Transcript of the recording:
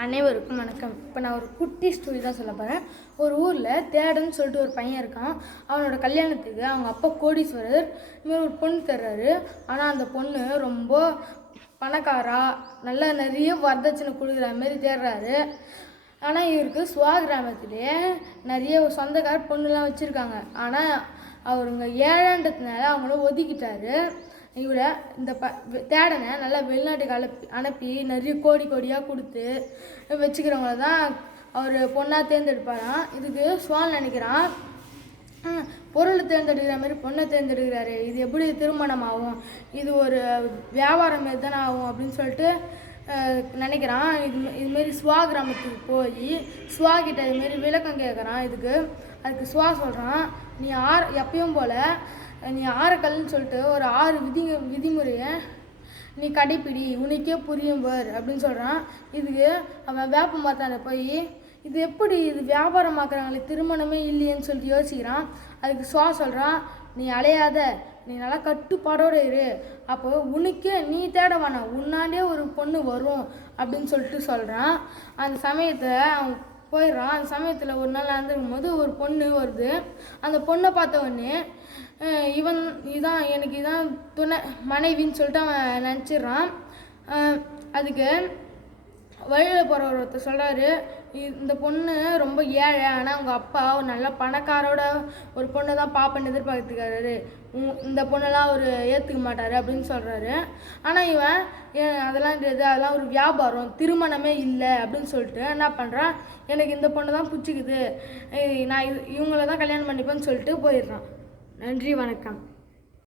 அனைவருக்கும் வணக்கம். இப்போ நான் ஒரு குட்டி ஸ்டோரி தான் சொல்ல போகிறேன். ஒரு ஊரில் தேடன்னு சொல்லிட்டு ஒரு பையன் இருக்கான். அவனோட கல்யாணத்துக்கு அவங்க அப்பா கோடீஸ்வரர் இதுமாதிரி ஒரு பொண்ணு தர்றாரு. ஆனால் அந்த பொண்ணு ரொம்ப பணக்காரா, நல்லா நிறைய வரதட்சணை கொடுக்குற மாரி தேடுறாரு. ஆனால் இவருக்கு சுவா கிராமத்திலே நிறைய சொந்தக்கார பொண்ணுலாம் வச்சுருக்காங்க. ஆனால் அவருங்க ஏழன்றதுனால அவங்கள ஒதுக்கிட்டாரு. இவரை இந்த தேடனை நல்லா வெளிநாட்டுக்கு அனுப்பி நிறைய கோடியாக கொடுத்து வச்சுக்கிறவங்கள தான் அவர் பொண்ணாக தேர்ந்தெடுப்பாராம். இதுக்கு சுவான் நினைக்கிறான், பொருளை தேர்ந்தெடுக்கிற மாதிரி பொண்ணை தேர்ந்தெடுக்கிறாரு, இது எப்படி திருமணம் ஆகும், இது ஒரு வியாபாரம் மாரி தானே ஆகும் அப்படின்னு சொல்லிட்டு நினைக்கிறான். இதுமாரி சுவா கிராமத்துக்கு போய் சுவா கிட்ட இதுமாரி விளக்கம் கேட்குறான். அதுக்கு சுவா சொல்கிறான், நீ எப்பயும் போல் நீ ஆரக்கல்னு சொல்லிட்டு ஒரு 6 விதிமுறையை நீ கடைப்பிடி, உனக்கே புரியும் பார் அப்படின்னு சொல்கிறான். இதுக்கு அவன் வேப்ப மரத்தாண்ட போய் இது எப்படி இது வியாபாரமாக்குறாங்களே, திருமணமே இல்லையேன்னு சொல்லிட்டு யோசிக்கிறான். அதுக்கு சுவா சொல்கிறான், நீ அலையாத, நீ நல்லா கட்டுப்பாடோடு இரு, அப்போ உனக்கே நீ தேட வேணாம், உன்னாண்டே ஒரு பொண்ணு வரும் அப்படின்னு சொல்லிட்டு சொல்கிறான். அந்த சமயத்தை அவன் போயிடுறான். அந்த சமயத்தில் ஒரு நாள் நடந்துருக்கும் போது ஒரு பொண்ணு வருது. அந்த பொண்ணை பார்த்த உடனே எனக்கு இதான் துணை மனைவின்னு சொல்லிட்டு அவன் நினச்சிட்றான். அதுக்கு வழியில் போகிற ஒருத்தர் சொல்கிறாரு, இந்த பொண்ணு ரொம்ப ஏழை, ஆனால் அவங்க அப்பா ஒரு நல்ல பணக்காரோட ஒரு பொண்ணை தான் பாப்பன்னு எதிர்பார்த்துக்காரு, இந்த பொண்ணெல்லாம் அவர் ஏற்றுக்க மாட்டார் அப்படின்னு சொல்கிறாரு. ஆனால் இவன் அதெல்லாம் தெரியாது, அதெல்லாம் ஒரு வியாபாரம், திருமணமே இல்லை அப்படின்னு சொல்லிட்டு என்ன பண்ணுறான், எனக்கு இந்த பொண்ணு தான் பிடிச்சிக்குது, நான் இவங்கள தான் கல்யாணம் பண்ணிப்பேன்னு சொல்லிட்டு போயிடுறான். நன்றி, வணக்கம்.